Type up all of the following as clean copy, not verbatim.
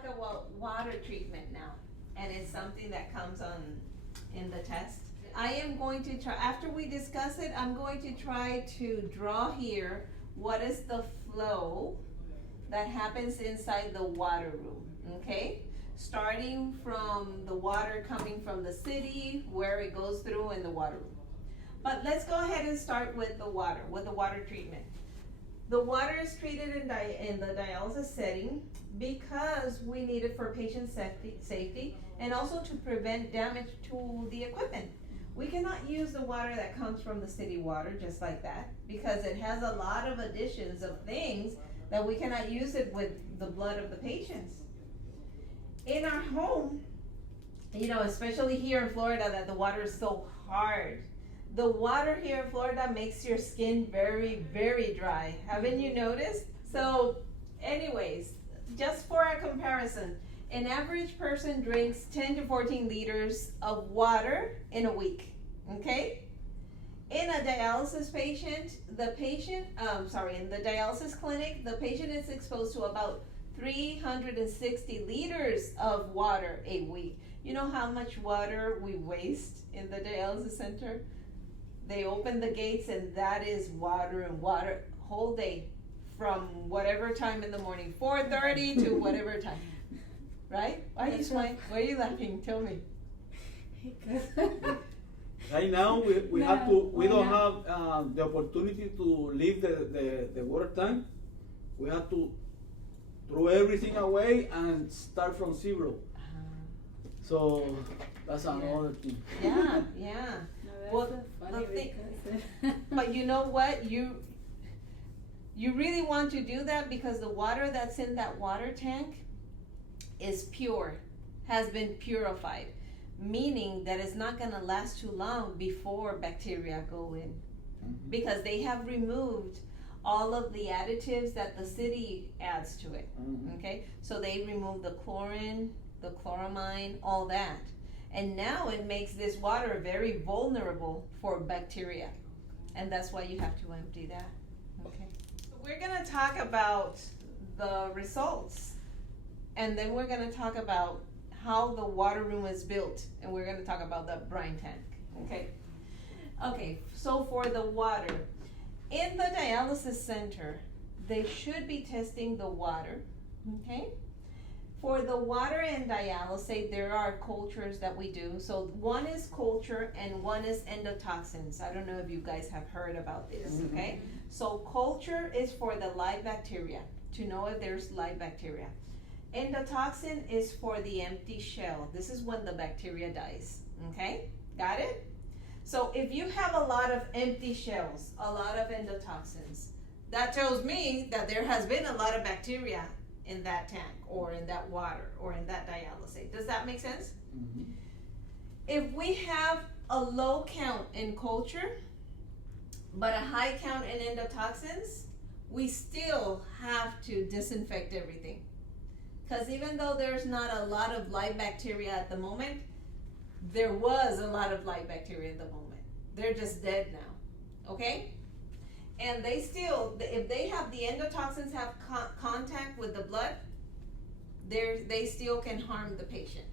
talk about water treatment now, and it's something that comes on in the test. I am going to try, after we discuss it, I'm going to try to draw here what is the flow that happens inside the water room, okay? Starting from the water coming from the city, where it goes through in the water room. But let's go ahead and start with the water treatment. The water is treated in the dialysis setting because we need it for patient safety and also to prevent damage to the equipment. We cannot use the water that comes from the city water just like that because it has a lot of additions of things that we cannot use it with the blood of the patients. In our home, you know, especially here in Florida, that the water is so hard. The water here in Florida makes your skin very, very dry. Haven't you noticed? So anyways, just for a comparison, an average person drinks 10 to 14 liters of water in a week, okay? In a dialysis patient, in the dialysis clinic, the patient is exposed to about 360 liters of water a week. You know how much water we waste in the dialysis center? They open the gates and that is water and water whole day from whatever time in the morning, 4:30 to whatever time. Right? Why are you smiling? Why are you laughing? Tell me. Right now we don't have the opportunity to leave the water tank. We have to throw everything away and start from zero. So that's another thing. Yeah, yeah. Well, the thing, but you know what? You really want to do that because the water that's in that water tank is pure, has been purified, meaning that it's not going to last too long before bacteria go in, because they have removed all of the additives that the city adds to it. Okay, so they remove the chlorine, the chloramine, all that. And now it makes this water very vulnerable for bacteria. And that's why you have to empty that. Okay. So we're going to talk about the results. And then we're going to talk about how the water room is built. And we're going to talk about the brine tank. Okay. Okay, so for the water. In the dialysis center, they should be testing the water. Okay. For the water and dialysate, there are cultures that we do. So one is culture and one is endotoxins. I don't know if you guys have heard about this, okay? So culture is for the live bacteria, to know if there's live bacteria. Endotoxin is for the empty shell. This is when the bacteria dies, okay? Got it? So if you have a lot of empty shells, a lot of endotoxins, that tells me that there has been a lot of bacteria in that tank or in that water or in that dialysate. Does that make sense? If we have a low count in culture but a high count in endotoxins, we still have to disinfect everything, because even though there's not a lot of live bacteria at the moment, there was a lot of live bacteria at the moment. They're just dead now. Okay? And they still, if they have the endotoxins have contact with the blood, they still can harm the patient.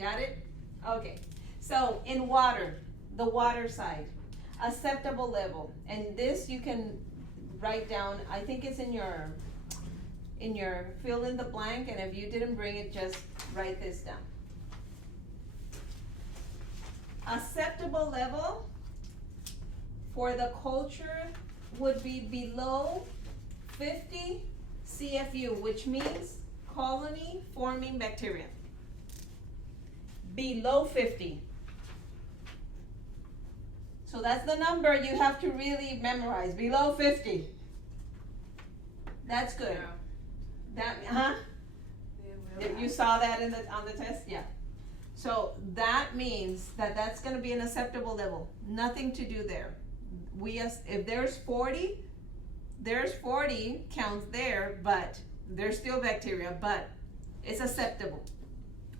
Got it? Okay. So in water, the water side, acceptable level, and this you can write down. I think it's in your fill in the blank, and if you didn't bring it, just write this down. Acceptable level for the culture would be below 50 CFU, which means colony forming bacteria. Below 50. So that's the number you have to really memorize. Below 50. That's good. Yeah. You saw that on the test? Yeah. So that means that that's going to be an acceptable level. Nothing to do there. If there's 40, there's 40 counts there, but there's still bacteria, but it's acceptable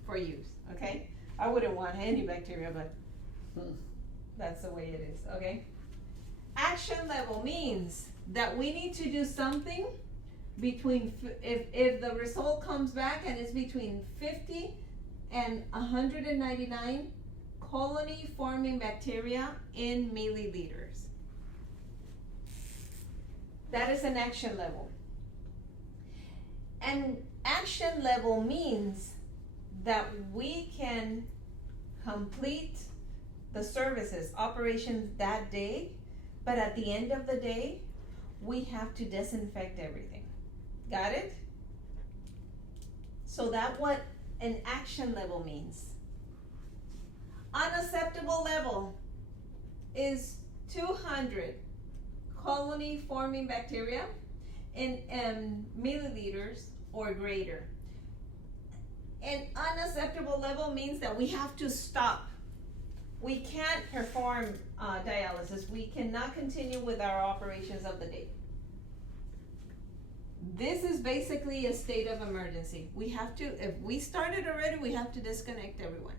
for use, okay? I wouldn't want any bacteria, but that's the way it is, okay? Action level means that we need to do something if the result comes back and it's between 50 and 199 colony forming bacteria in milliliters. That is an action level. And action level means that we can complete the services, operations that day, but at the end of the day, we have to disinfect everything. Got it? So that's what an action level means. Unacceptable level is 200 colony forming bacteria in milliliters or greater. An unacceptable level means that we have to stop. We can't perform dialysis. We cannot continue with our operations of the day. This is basically a state of emergency. We have to, if we started already, we have to disconnect everyone.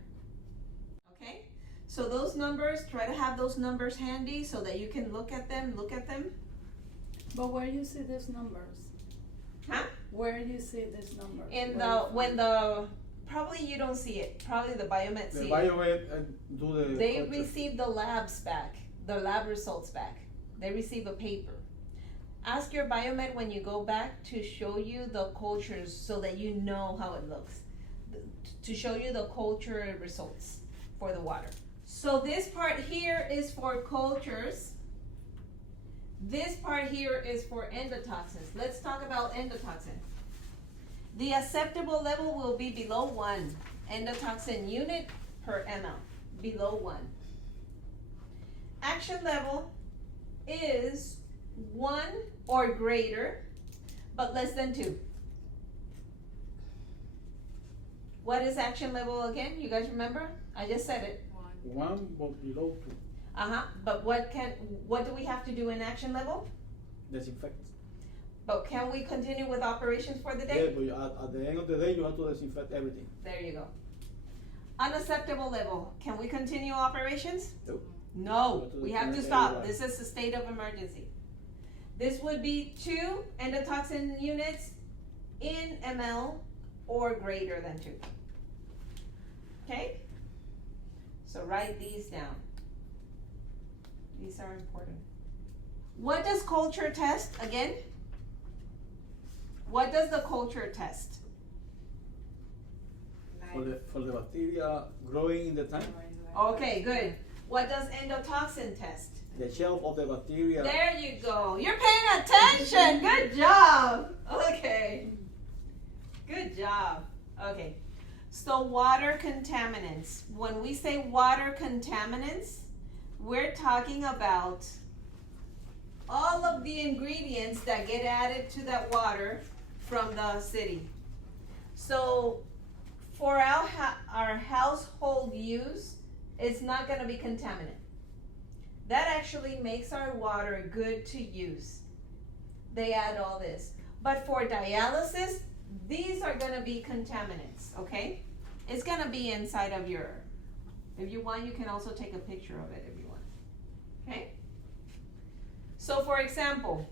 Okay? So those numbers, try to have those numbers handy so that you can look at them. But where do you see these numbers? Huh? Where do you see these numbers? In probably you don't see it. Probably the biomed see The it. biomed do the They culture. receive the labs back, the lab results back. They receive a paper. Ask your biomed when you go back to show you the cultures so that you know how it looks. To show you the culture results for the water. So this part here is for cultures. This part here is for endotoxins. Let's talk about endotoxin. The acceptable level will be below 1 endotoxin unit per ml. Below 1. Action level is 1 or greater, but less than 2. What is action level again? You guys remember? I just said it. 1 but below 2. But what do we have to do in action level? Disinfect. But can we continue with operations for the Yeah, day? but at the end of the day, you have to disinfect everything. There you go. Unacceptable level. Can we continue operations? Nope. No, we have to stop. everyone. This is a state of emergency. This would be 2 endotoxin units in ml or greater than 2. Okay? So write these down. These are important. What does culture test again? What does the culture test? For the bacteria growing in the tank, Okay, good. What does endotoxin test? the shelf of the bacteria. There you go. You're paying attention. Good job. Okay. Good job. Okay. So water contaminants. When we say water contaminants, we're talking about all of the ingredients that get added to that water from the city. So for our household use, it's not going to be contaminant. That actually makes our water good to use. They add all this. But for dialysis, these are going to be contaminants, okay? It's going to be inside of your, if you want, you can also take a picture of it if you want, okay? So for example,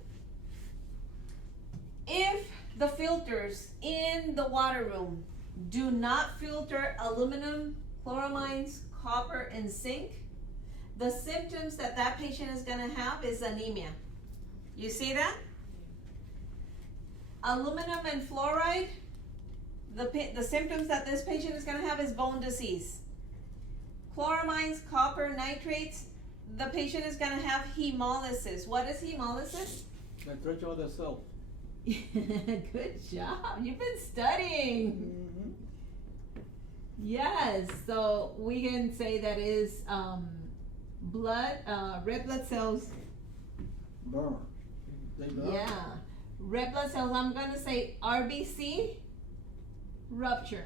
if the filters in the water room do not filter aluminum, chloramines, copper, and zinc, the symptoms that that patient is going to have is anemia. You see that? Aluminum and fluoride, the symptoms that this patient is going to have is bone disease. Chloramines, copper, nitrates, the patient is going to have hemolysis. What is hemolysis? The stretch of the cell. Good job. You've been studying. Mm-hmm. Yes. So we can say that is blood, red blood cells. Burn. They burn. Yeah. Red blood cells. I'm going to say RBC rupture.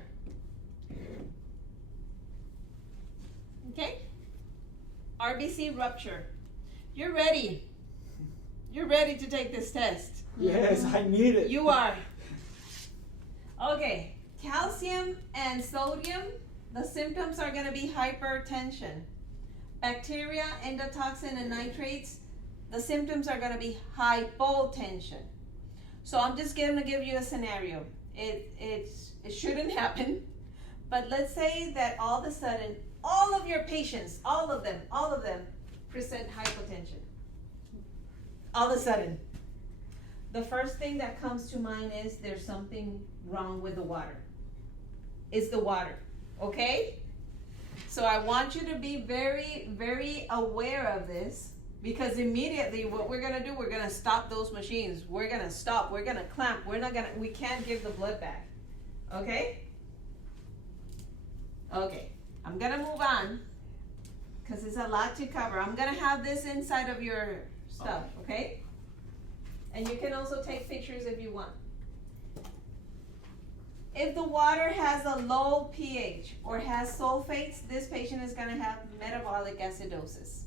Okay? RBC rupture. You're ready. You're ready to take this test. Yes, I need it. You are. Okay. Calcium and sodium, the symptoms are going to be hypertension. Bacteria, endotoxin, and nitrates, the symptoms are going to be hypotension. So I'm just gonna give you a scenario. It shouldn't happen, but let's say that all of a sudden, all of your patients, all of them, present hypotension. All of a sudden. The first thing that comes to mind is there's something wrong with the water. It's the water, okay? So I want you to be very, very aware of this, because immediately what we're gonna do, we're gonna stop those machines. We're gonna stop, we're gonna clamp, we can't give the blood back, okay? Okay, I'm gonna move on, because it's a lot to cover. I'm gonna have this inside of your stuff, okay? And you can also take pictures if you want. If the water has a low pH or has sulfates, this patient is gonna have metabolic acidosis.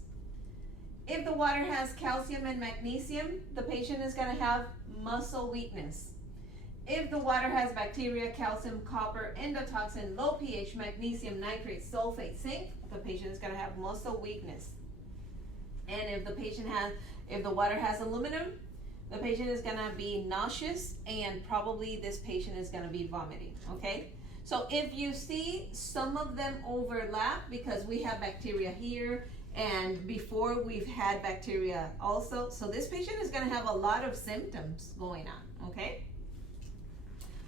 If the water has calcium and magnesium, the patient is gonna have muscle weakness. If the water has bacteria, calcium, copper, endotoxin, low pH, magnesium, nitrate, sulfate, zinc, the patient is gonna have muscle weakness. And if the water has aluminum, the patient is gonna be nauseous, and probably this patient is gonna be vomiting, okay? So if you see some of them overlap, because we have bacteria here, and before we've had bacteria also, so this patient is gonna have a lot of symptoms going on, okay?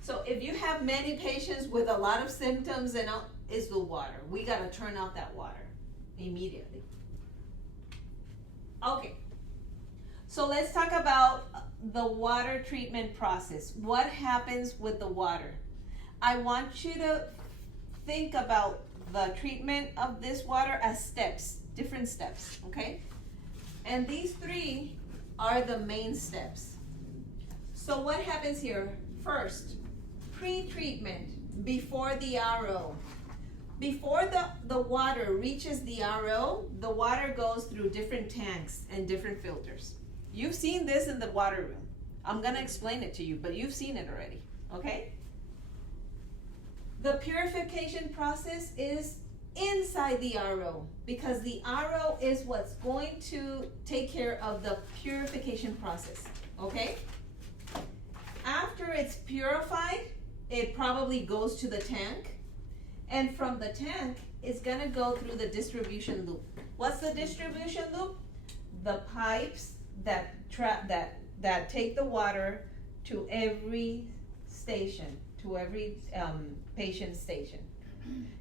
So if you have many patients with a lot of symptoms, and it's the water. We gotta turn off that water immediately. Okay. So let's talk about the water treatment process. What happens with the water? I want you to think about the treatment of this water as steps, different steps, okay? And these three are the main steps. So what happens here? First, pre-treatment, before the RO. Before the water reaches the RO, the water goes through different tanks and different filters. You've seen this in the water room. I'm gonna explain it to you, but you've seen it already, okay? The purification process is inside the RO, because the RO is what's going to take care of the purification process, okay? After it's purified, it probably goes to the tank, and from the tank, it's gonna go through the distribution loop. What's the distribution loop? The pipes that take the water to every station, to every patient station.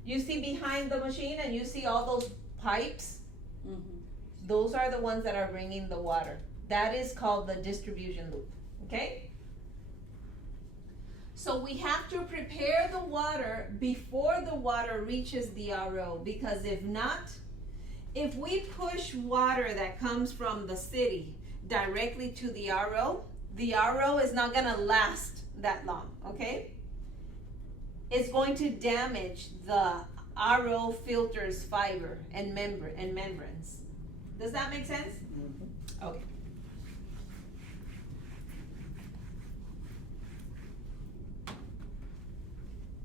You see behind the machine, and you see all those pipes? Mm-hmm. Those are the ones that are bringing the water. That is called the distribution loop, okay? So we have to prepare the water before the water reaches the RO, because if not, if we push water that comes from the city directly to the RO is not gonna last that long, okay? It's going to damage the RO filter's fiber and membranes. Does that make sense? Mm-hmm. Okay.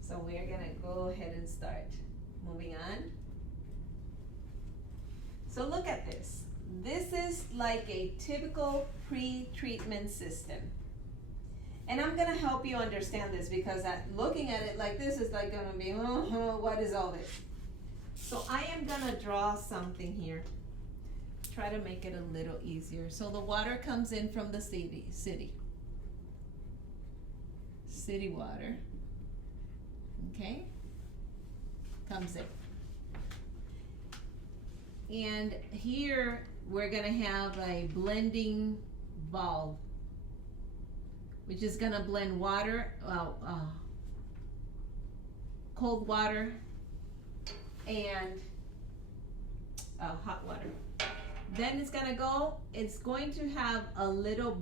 So we're gonna go ahead and start. Moving on. So look at this. This is like a typical pre-treatment system. And I'm gonna help you understand this, because looking at it like this is like gonna be, what is all this? So I am gonna draw something here. Try to make it a little easier. So the water comes in from the city water, okay? Comes in. And here we're gonna have a blending valve, which is gonna blend water, cold water and hot water. Then it's going to have a little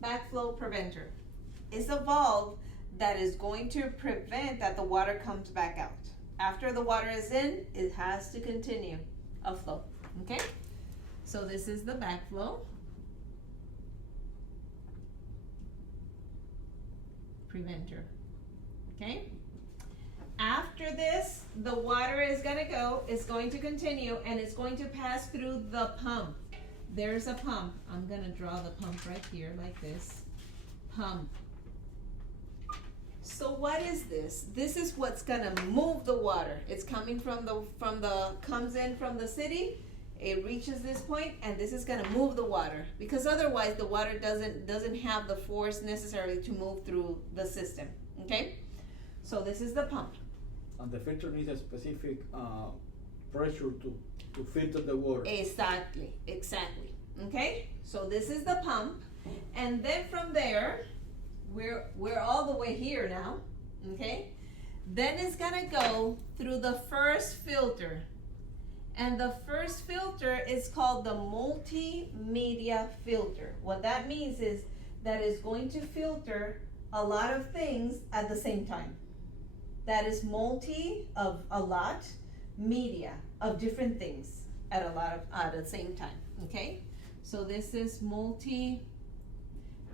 backflow preventer. It's a valve that is going to prevent that the water comes back out. After the water is in, it has to continue a flow, okay? So this is the backflow preventer, okay? After this, the water is going to continue, and it's going to pass through the pump. there's a pump. I'm gonna draw the pump right here like this. Pump. So what is this? This is what's gonna move the water. It's coming comes in from the city. It reaches this point, and this is gonna move the water, because otherwise the water doesn't have the force necessary to move through the system. Okay? So this is the pump. And the filter needs a specific pressure to filter the water. Exactly. Okay? So this is the pump, and then from there, we're all the way here now. Okay? Then it's gonna go through the first filter. And the first filter is called the multimedia filter. What that means is that it's going to filter a lot of things at the same time. That is of a lot, media of different things at the same time. Okay? So this is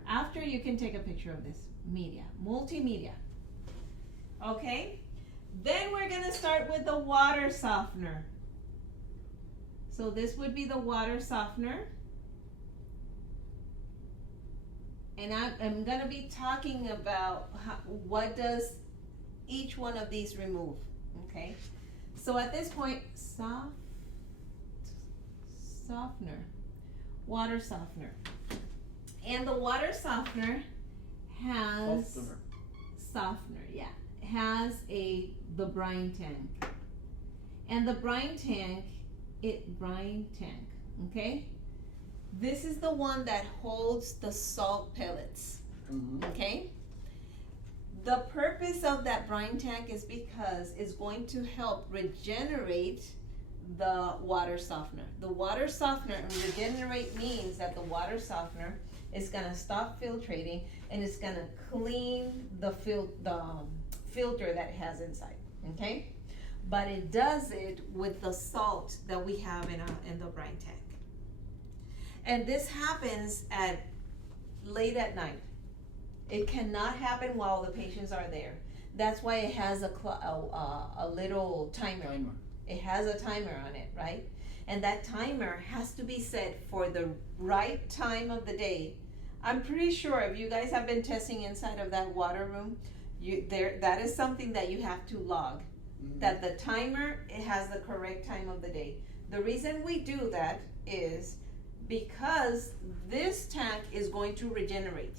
after you can take a picture of this, multimedia. Okay? Then we're gonna start with the water softener. So this would be the water softener. And I'm gonna be talking about what does each one of these remove, okay? So at this point, water softener. And the water softener has the brine tank. And the brine tank, okay? This is the one that holds the salt pellets, okay? The purpose of that brine tank is because it's going to help regenerate the water softener. The water softener, and regenerate means that the water softener is gonna stop filtrating, and it's gonna clean the filter that it has inside, okay? But it does it with the salt that we have in the brine tank. And this happens late at night. It cannot happen while the patients are there. That's why it has a little timer. It has a timer on it, right? And that timer has to be set for the right time of the day. I'm pretty sure if you guys have been testing inside of that water room, that is something that you have to log. That the timer, it has the correct time of the day. The reason we do that is because this tank is going to regenerate.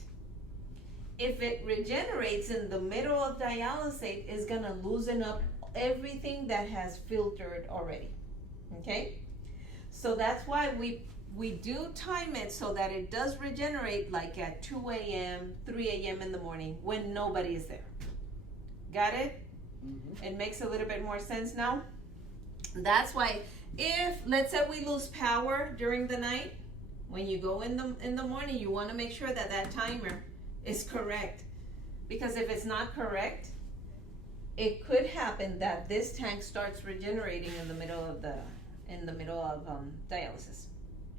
If it regenerates in the middle of dialysate, it's gonna loosen up everything that has filtered already, okay? So that's why we do time it so that it does regenerate like at 2 a.m., 3 a.m. in the morning when nobody is there. Got it? It makes a little bit more sense now. That's why if, let's say we lose power during the night, when you go in the morning, you wanna make sure that that timer is correct. Because if it's not correct, it could happen that this tank starts regenerating in the middle of dialysis.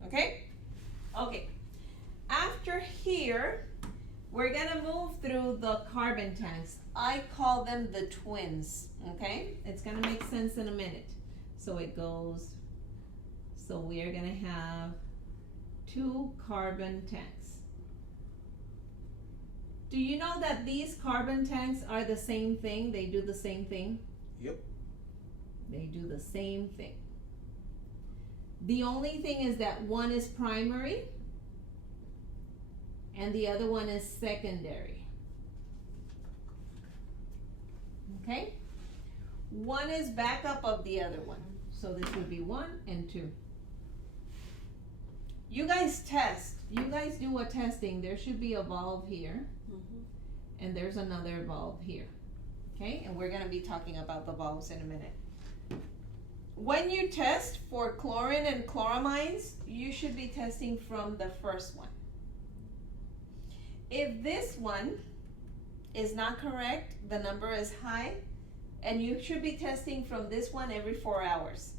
Okay? Okay. After here, we're gonna move through the carbon tanks. I call them the twins, okay? It's gonna make sense in a minute. So it goes, so we are gonna have 2 carbon tanks. Do you know that these carbon tanks are the same thing? They do the same thing? Yep. They do the same thing. The only thing is that one is primary and the other one is secondary. Okay? One is backup of the other one. So this would be 1 and 2. You guys test. You guys do a testing. There should be a valve here. And there's another valve here. Okay? And we're going to be talking about the valves in a minute. When you test for chlorine and chloramines, you should be testing from the first one. If this one is not correct, the number is high, and you should be testing from this one every 4 hours.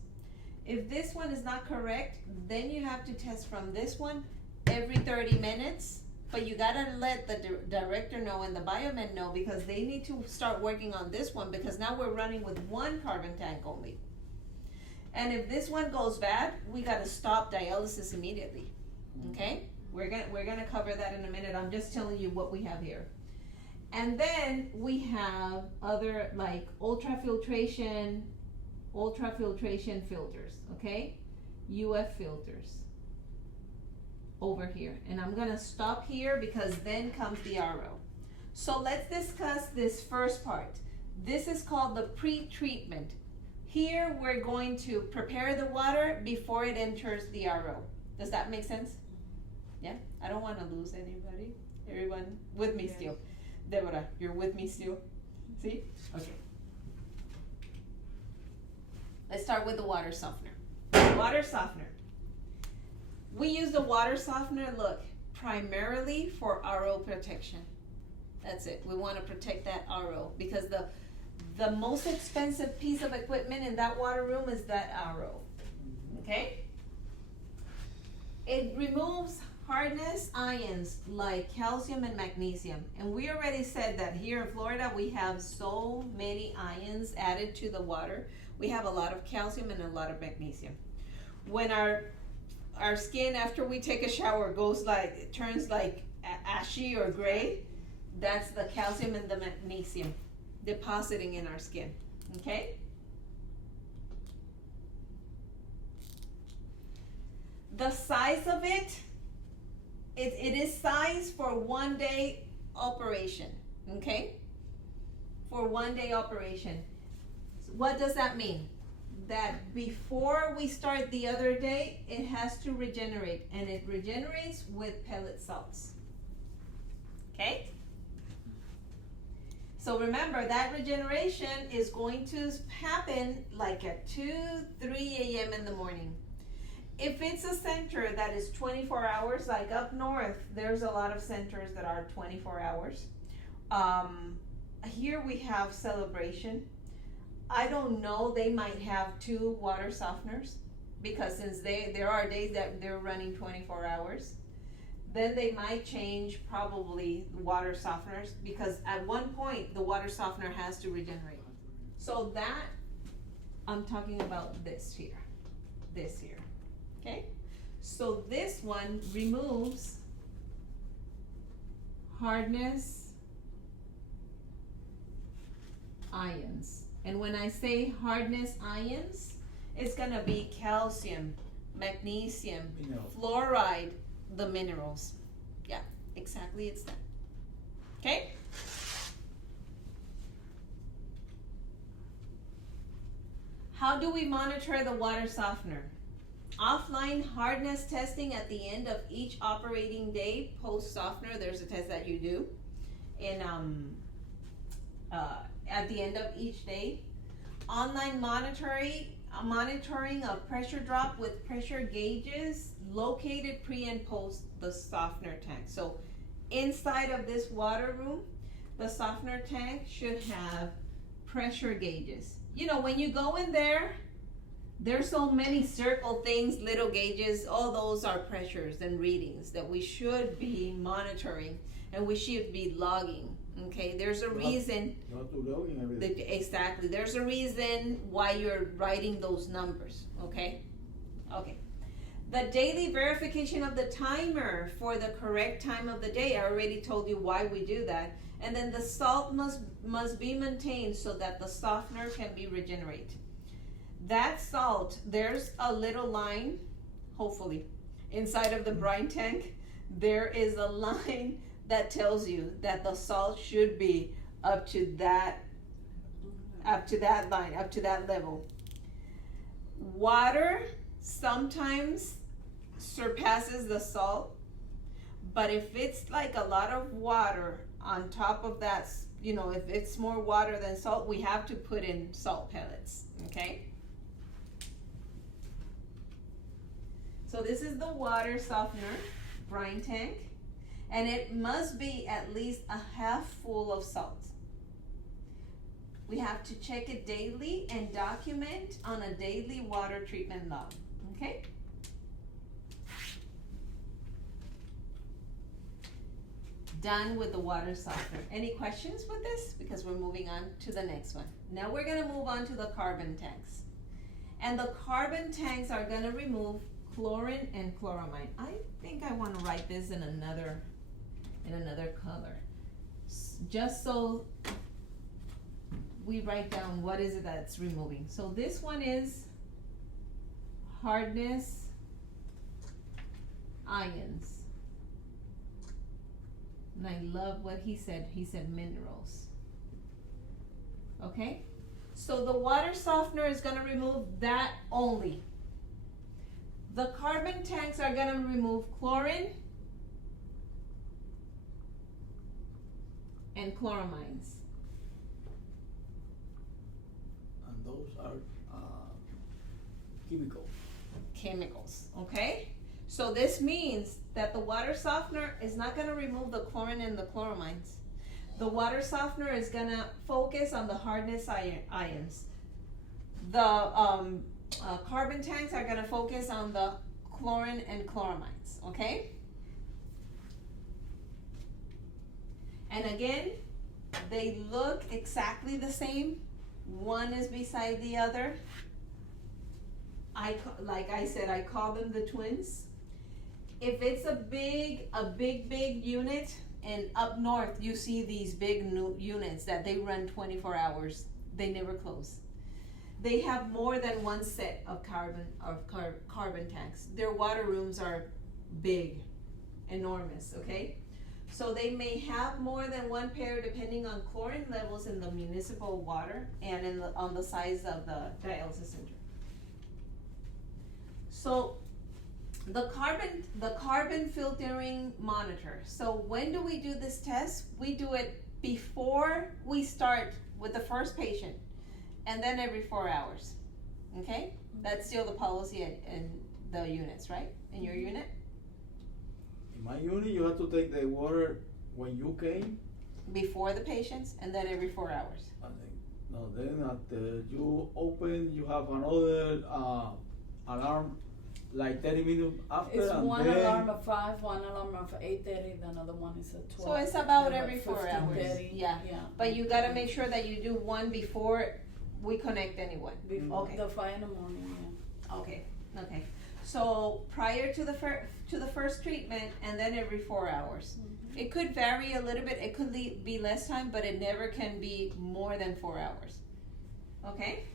If this one is not correct, then you have to test from this one every 30 minutes, but you gotta let the director know and the biomed know, because they need to start working on this one, because now we're running with 1 carbon tank only. And if this one goes bad, we gotta stop dialysis immediately, okay? We're gonna cover that in a minute. I'm just telling you what we have here. And then we have other like ultrafiltration filters, okay? UF filters over here. And I'm gonna stop here because then comes the RO. So let's discuss this first part. This is called the pretreatment. Here we're going to prepare the water before it enters the RO. Does that make sense? Yeah? I don't want to lose anybody. Everyone with me still. Deborah, you're with me still? See? Okay. Let's start with the water softener. Water softener. We use the water softener, look, primarily for RO protection. That's it. We want to protect that RO because the most expensive piece of equipment in that water room is that RO. Okay? It removes hardness ions like calcium and magnesium. And we already said that here in Florida we have so many ions added to the water. We have a lot of calcium and a lot of magnesium. When our skin after we take a shower it turns like ashy or gray, that's the calcium and the magnesium depositing in our skin, okay? The size of it is sized for 1 day operation, okay? For 1 day operation. What does that mean? That before we start the other day, it has to regenerate, and it regenerates with pellet salts, okay? So remember, that regeneration is going to happen like at 2, 3 a.m. in the morning. If it's a center that is 24 hours, like up north, there's a lot of centers that are 24 hours. Here we have Celebration. I don't know, they might have 2 water softeners because since there are days that they're running 24 hours. Then they might change probably the water softeners because at one point the water softener has to regenerate. So that, I'm talking about this here, okay? So this one removes hardness ions. And when I say hardness ions, it's gonna be calcium, magnesium, fluoride, the minerals. Yeah, exactly, it's that. Okay? How do we monitor the water softener? Offline hardness testing at the end of each operating day post softener. There's a test that you do in at the end of each day. Online monitoring of pressure drop with pressure gauges located pre and post the softener tank. So inside of this water room, the softener tank should have pressure gauges. You know, when you go in there, there's so many circle things, little gauges, all those are pressures and readings that we should be monitoring and we should be logging. Okay, there's a reason. Not to logging everything. Exactly, there's a reason why you're writing those numbers. Okay, okay. The daily verification of the timer for the correct time of the day. I already told you why we do that. And then the salt must be maintained so that the softener can be regenerated. That salt, there's a little line, hopefully, inside of the brine tank. There is a line that tells you that the salt should be up to that line, up to that level. Water sometimes surpasses the salt, but if it's like a lot of water on top of that, you know, if it's more water than salt, we have to put in salt pellets, okay? So this is the water softener brine tank, and it must be at least a half full of salt. We have to check it daily and document on a daily water treatment log, okay? Done with the water softener. Any questions with this? Because we're moving on to the next one. Now we're gonna move on to the carbon tanks. And the carbon tanks are gonna remove chlorine and chloramine. I think I wanna write this in another color. Just so we write down what is it that's removing. So this one is hardness ions. And I love what he said. He said minerals. Okay? So the water softener is gonna remove that only. The carbon tanks are gonna remove chlorine and chloramines. And those are chemicals. Okay? So this means that the water softener is not gonna remove the chlorine and the chloramines. The water softener is gonna focus on the hardness ions. The carbon tanks are gonna focus on the chlorine and chloramines, okay? And again, they look exactly the same. One is beside the other. Like I said, I call them the twins. If it's a big unit, and up north you see these big new units that they run 24 hours, they never close. They have more than one set of carbon tanks. Their water rooms are big, enormous, okay? So they may have more than one pair depending on chlorine levels in the municipal water and on the size of the dialysis center. So the carbon filtering monitor. So when do we do this test? We do it before we start with the first patient, and then every 4 hours. Okay? That's still the policy in the units, right? In your unit? In my unit, you have to take the water when you came. Before the patients, and then every 4 hours. Then after you open, you have another alarm, like 30 minutes after. It's and one then alarm at 5, one alarm at 8:30, the other one is at 12. So it's about and every 4 hours. 15:30. Yeah. But you gotta make sure that you do one before we connect anyone. Before Okay. the 5 in the morning, yeah. Okay. So prior to the first treatment, and then every 4 hours. Mm-hmm. It could vary a little bit. It could be less time, but it never can be more than 4 hours. Okay?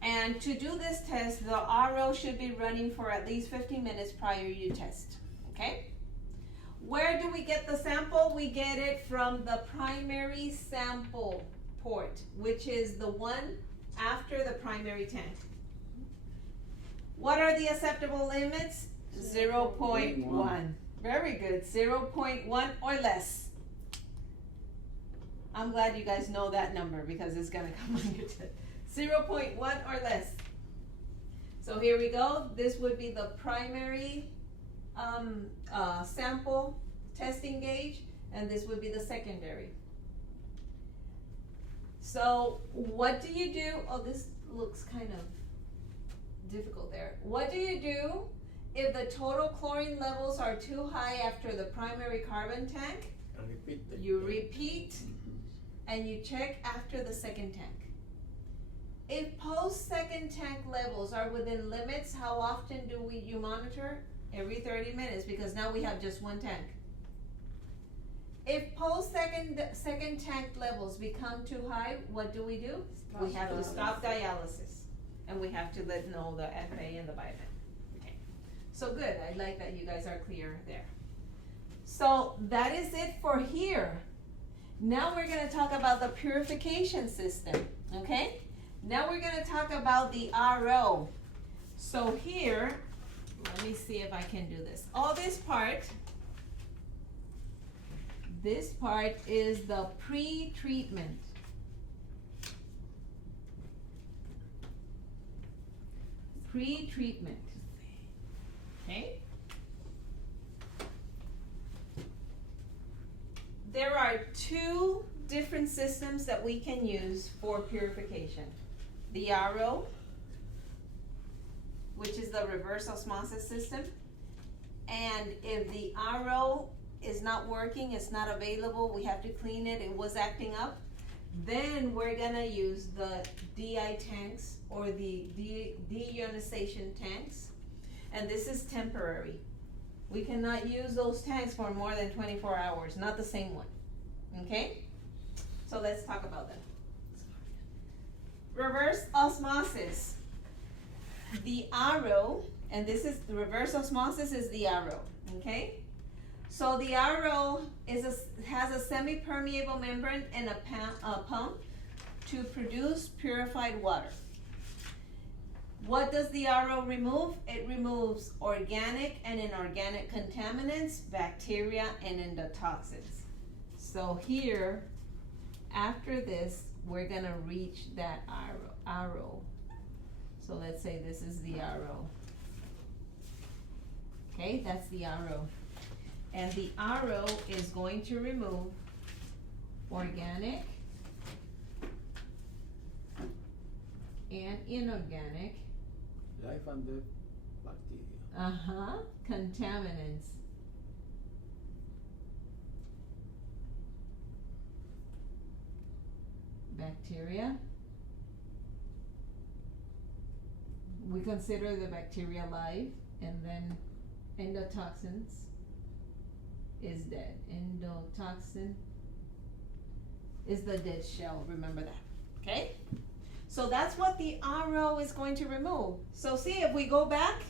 And to do this test, the RO should be running for at least 15 minutes prior you test. Okay? Where do we get the sample? We get it from the primary sample port, which is the one after the primary tank. What are the acceptable limits? 0.1. Very good. 0.1 or less. I'm glad you guys know that number because it's gonna come on your test. 0.1 or less. So here we go. This would be the primary sample testing gauge, and this would be the secondary. So what do you do? Oh, this looks kind of difficult there. What do you do if the total chlorine levels are too high after the primary carbon tank? You repeat and you check after the second tank. If post-second tank levels are within limits, how often do you monitor? Every 30 minutes, because now we have just one tank. If post-second tank levels become too high, what do? We have to stop dialysis, and we have to let know the FA and the biomed. Okay, so good. I like that you guys are clear there. So that is it for here. Now we're going to talk about the purification system. Okay. Now we're going to talk about the RO. So here, let me see if I can do this. All this part is the pre-treatment. Pre-treatment. Okay? There are two different systems that we can use for purification. The RO, which is the reverse osmosis system, and if the RO is not working, it's not available, we have to clean it, it was acting up, Then we're gonna use the DI tanks or the deionization tanks, and this is temporary. We cannot use those tanks for more than 24 hours, not the same one, okay? So let's talk about them. Reverse osmosis. The RO, and this is, the reverse osmosis is the RO, okay? So the RO has a semi-permeable membrane and a pump to produce purified water. What does the RO remove? It removes organic and inorganic contaminants, bacteria, and endotoxins. So here, after this, we're gonna reach that RO. So let's say this is the RO. Okay, that's the RO. And the RO is going to remove organic and inorganic Life and death bacteria. contaminants. Bacteria. We consider the bacteria alive, and then endotoxins is dead. Endotoxin is the dead shell, remember that, okay? So that's what the RO is going to remove. So see, if we go back,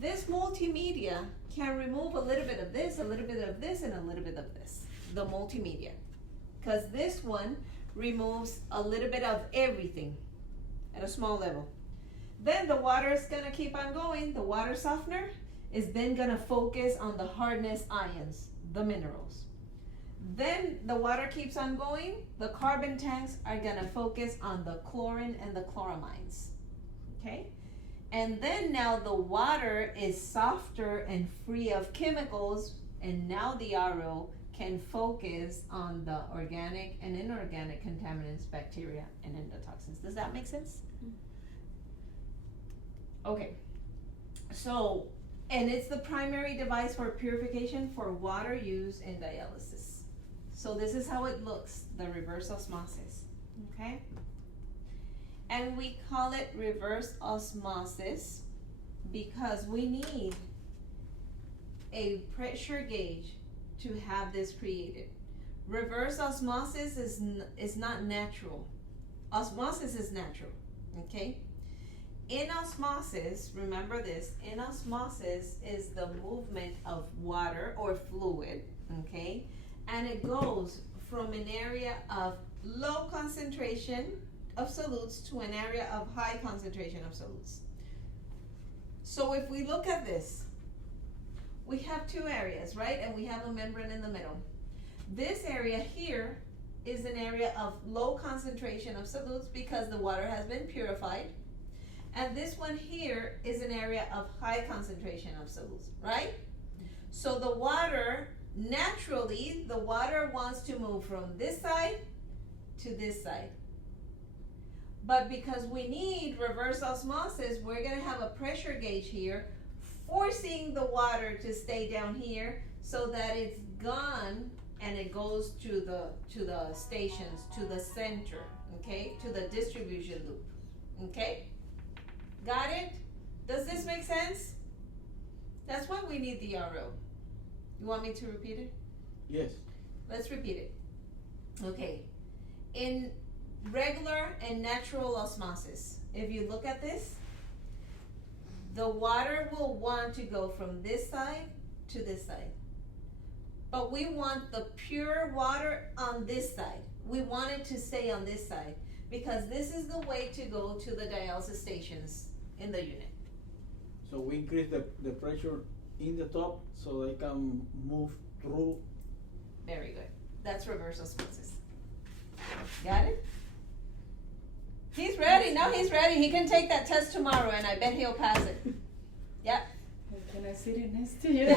this multimedia can remove a little bit of this, a little bit of this, and a little bit of this, the multimedia. Because this one removes a little bit of everything at a small level. Then the water is gonna keep on going. The water softener is then gonna focus on the hardness ions, the minerals. Then the water keeps on going. The carbon tanks are gonna focus on the chlorine and the chloramines, okay? And then now the water is softer and free of chemicals, and now the RO can focus on the organic and inorganic contaminants, bacteria, and endotoxins. Does that make sense? Okay, so, and it's the primary device for purification for water use in dialysis. So this is how it looks, the reverse osmosis, okay? And we call it reverse osmosis because we need a pressure gauge to have this created. Reverse osmosis is not natural. Osmosis is natural, okay? In osmosis, remember this, in osmosis is the movement of water or fluid, okay? And it goes from an area of low concentration of solutes to an area of high concentration of solutes. So if we look at this, we have two areas, right? And we have a membrane in the middle. This area here is an area of low concentration of solutes because the water has been purified. And this one here is an area of high concentration of solutes, right? So the water, naturally, the water wants to move from this side to this side. But because we need reverse osmosis, we're gonna have a pressure gauge here, forcing the water to stay down here so that it's gone and it goes to the stations, to the center, okay? To the distribution loop, okay? Got it? Does this make sense? That's why we need the RO. You want me to repeat it? Yes. Let's repeat it. Okay. In regular and natural osmosis, if you look at this, the water will want to go from this side to this side. But we want the pure water on this side. We want it to stay on this side because this is the way to go to the dialysis stations in the unit. So we increase the pressure in the top so they can move through. Very good. That's reverse osmosis. Got it? He's ready. Now he's ready. He can take that test tomorrow and I bet he'll pass it. Yep. Can I sit in next to you?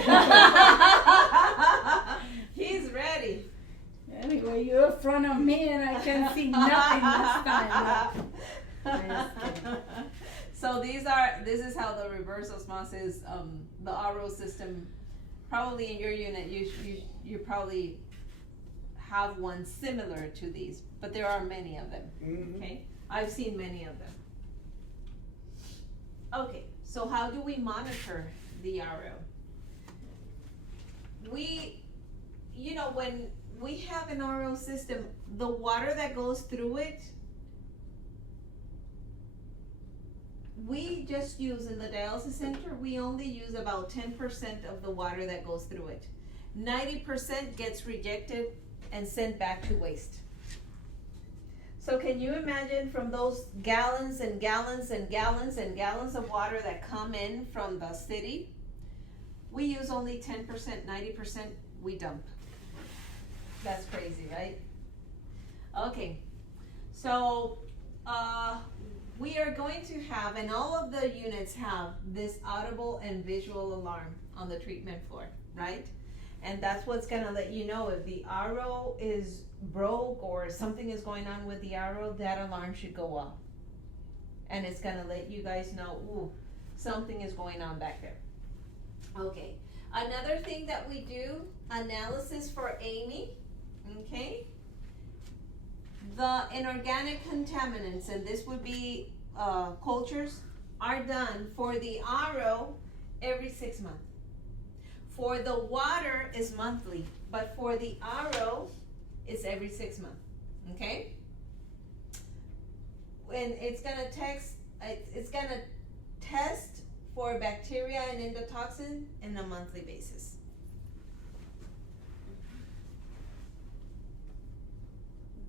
He's ready. Anyway, you're in front of me and I can see nothing this time. So this is how the reverse osmosis, the RO system, probably in your unit, you probably have one similar to these, but there are many of them, okay? I've seen many of them. Okay, so how do we monitor the RO? You know, when we have an RO system, the water that goes through it, we just use in the dialysis center, we only use about 10% of the water that goes through it. 90% gets rejected and sent back to waste. So can you imagine from those gallons and gallons and gallons and gallons of water that come in from the city, we use only 10%, 90% we dump. That's crazy, right? Okay, so we are going to have, and all of the units have this audible and visual alarm on the treatment floor, right? And that's what's gonna let you know if the RO is broke or something is going on with the RO, that alarm should go off. And it's gonna let you guys know, ooh, something is going on back there. Okay, another thing that we do, analysis for Amy, okay? The inorganic contaminants, and this would be cultures, are done for the RO every 6 months. For the water is monthly, but for the RO, it's every 6 months, okay? And it's gonna test for bacteria and endotoxin on a monthly basis.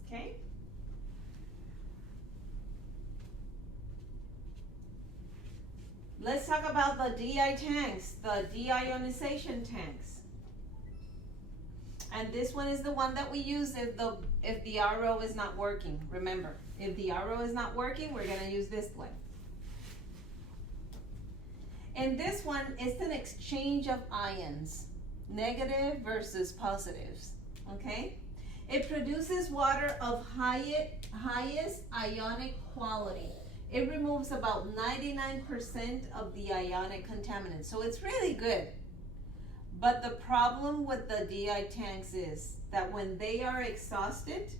Okay? Let's talk about the DI tanks, the deionization tanks. And this one is the one that we use if the RO is not working. Remember, if the RO is not working, we're gonna use this one. And this one is an exchange of ions, negative versus positives, okay? It produces water of highest ionic quality. It removes about 99% of the ionic contaminants, so it's really good. But the problem with the DI tanks is that when they are exhausted,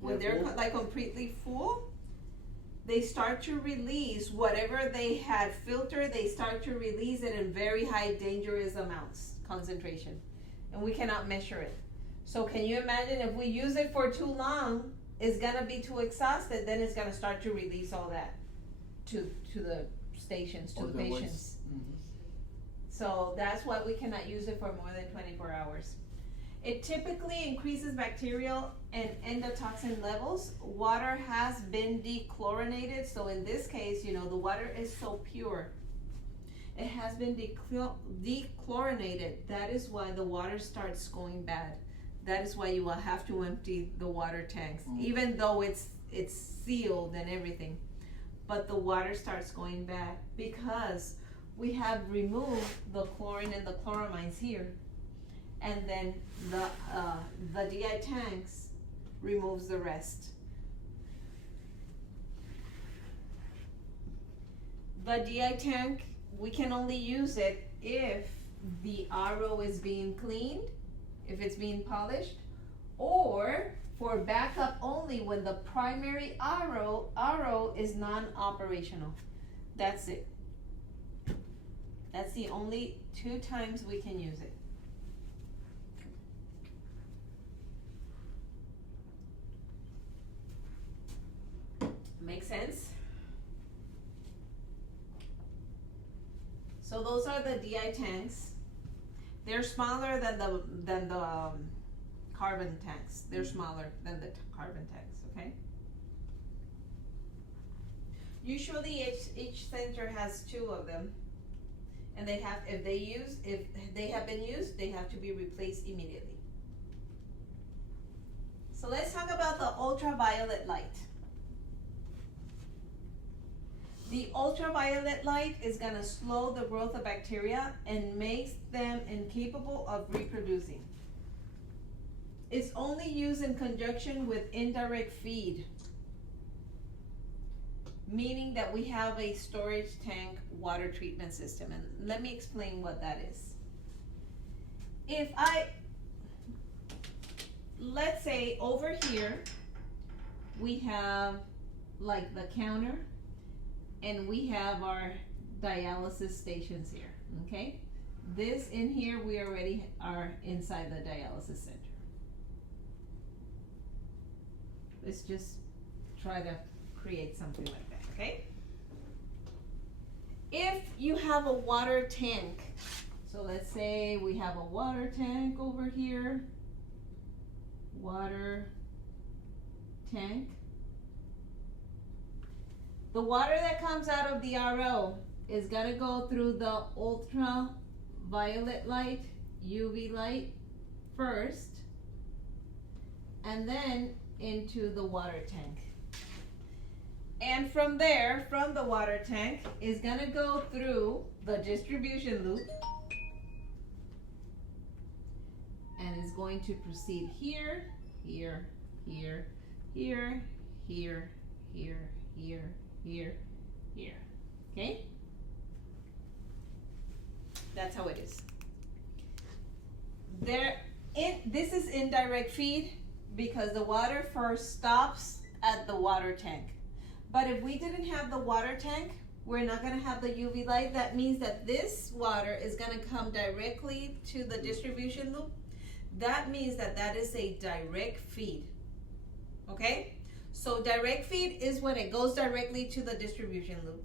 when they're like completely full, they start to release whatever they had filtered, they start to release it in very high dangerous amounts, concentration, and we cannot measure it. So can you imagine if we use it for too long, it's gonna be too exhausted, then it's gonna start to release all that to the stations, to the patients. So that's why we cannot use it for more than 24 hours. It typically increases bacterial and endotoxin levels. Water has been dechlorinated, so in this case, you know, the water is so pure. It has been dechlorinated. That is why the water starts going bad. That is why you will have to empty the water tanks, even though it's sealed and everything. But the water starts going bad because we have removed the chlorine and the chloramines here, and then the DI tanks removes the rest. The DI tank, we can only use it if the RO is being cleaned, if it's being polished, or for backup only when the primary RO is non-operational. That's it. That's the only 2 times we can use it. Make sense? So those are the DI tanks. They're smaller than the carbon tanks. They're smaller than the carbon tanks, okay? Usually each center has 2 of them. And they have, if they have been used, they have to be replaced immediately. So let's talk about the ultraviolet light. The ultraviolet light is gonna slow the growth of bacteria and makes them incapable of reproducing. It's only used in conjunction with indirect feed, meaning that we have a storage tank water treatment system. And let me explain what that is. let's say over here, we have like the counter, and we have our dialysis stations here, okay? This in here, we already are inside the dialysis center. Let's just try to create something like that, okay? If you have a water tank, so let's say we have a water tank over here, water tank. The water that comes out of the RO is gonna go through the ultraviolet light, UV light first, and then into the water tank. And from there, from the water tank, is gonna go through the distribution loop, and is going to proceed here, here, here, here, here, here, here, here, here, okay? That's how it is. This is indirect feed because the water first stops at the water tank. But if we didn't have the water tank, we're not gonna have the UV light. That means that this water is gonna come directly to the distribution loop. That means that that is a direct feed, okay? So direct feed is when it goes directly to the distribution loop.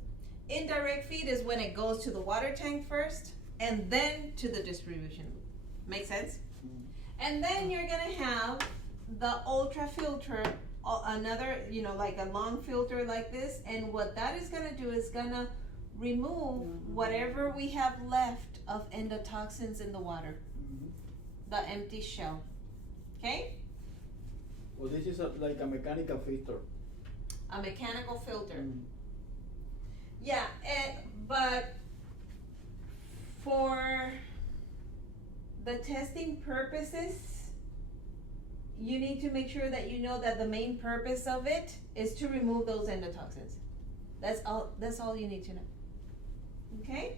Indirect feed is when it goes to the water tank first and then to the distribution loop. Make sense? And then you're gonna have the ultra filter, another, like a long filter like this, and what that is gonna do is gonna remove whatever we have left of endotoxins in the water, the empty shell, okay? Well, this is like a mechanical filter. A mechanical filter. Yeah, but for the testing purposes, you need to make sure that you know that the main purpose of it is to remove those endotoxins. That's all you need to know. Okay?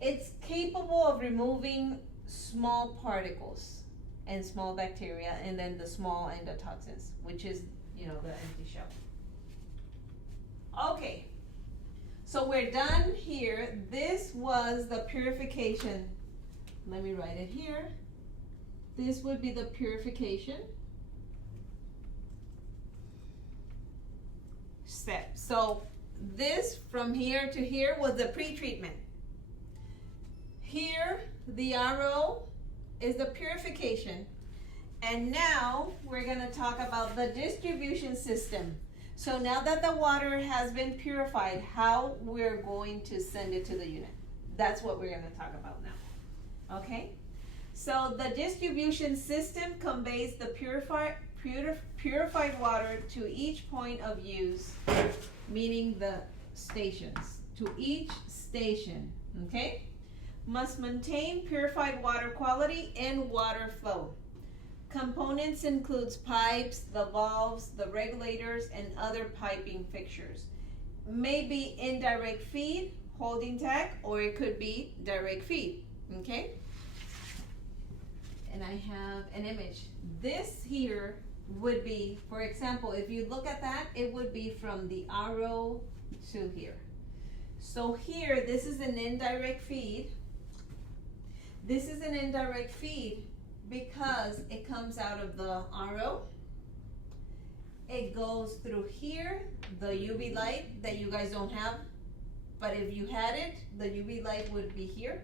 It's capable of removing small particles and small bacteria, and then the small endotoxins, which is, the empty shell. Okay. So we're done here. This was the purification. Let me write it here. This would be the purification step. So this from here to here was the pretreatment. Here, the RO is the purification. And now we're gonna talk about the distribution system. So now that the water has been purified, how we're going to send it to the unit. That's what we're gonna talk about now, okay? So the distribution system conveys the purified water to each point of use, meaning the stations, to each station, okay? Must maintain purified water quality and water flow. Components includes pipes, the valves, the regulators, and other piping fixtures. May be indirect feed, holding tank, or it could be direct feed, okay? And I have an image. This here would be, for example, if you look at that, it would be from the RO to here. So here, this is an indirect feed. This is an indirect feed because it comes out of the RO. It goes through here, the UV light that you guys don't have, but if you had it, the UV light would be here.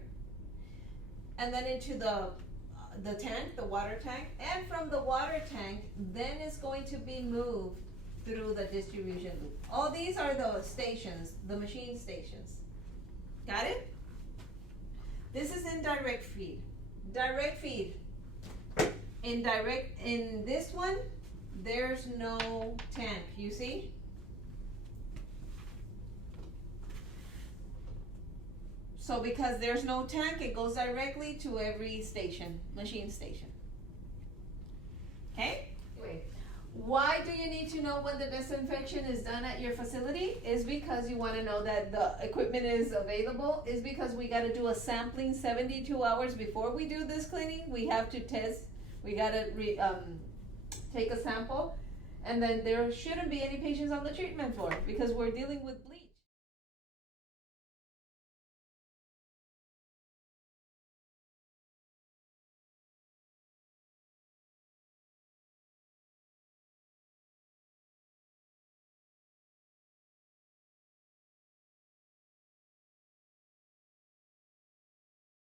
And then into the tank, the water tank, and from the water tank, then it's going to be moved through the distribution loop. All these are the stations, the machine stations. Got it? This is indirect feed. Direct feed. In this one, there's no tank, you see? So because there's no tank, it goes directly to every station, machine station. Okay? Wait. Why do you need to know when the disinfection is done at your facility? Is because you want to know that the equipment is available. Is because we got to do a sampling 72 hours before we do this cleaning. We have to test We gotta take a sample, and then there shouldn't be any patients on the treatment floor because we're dealing with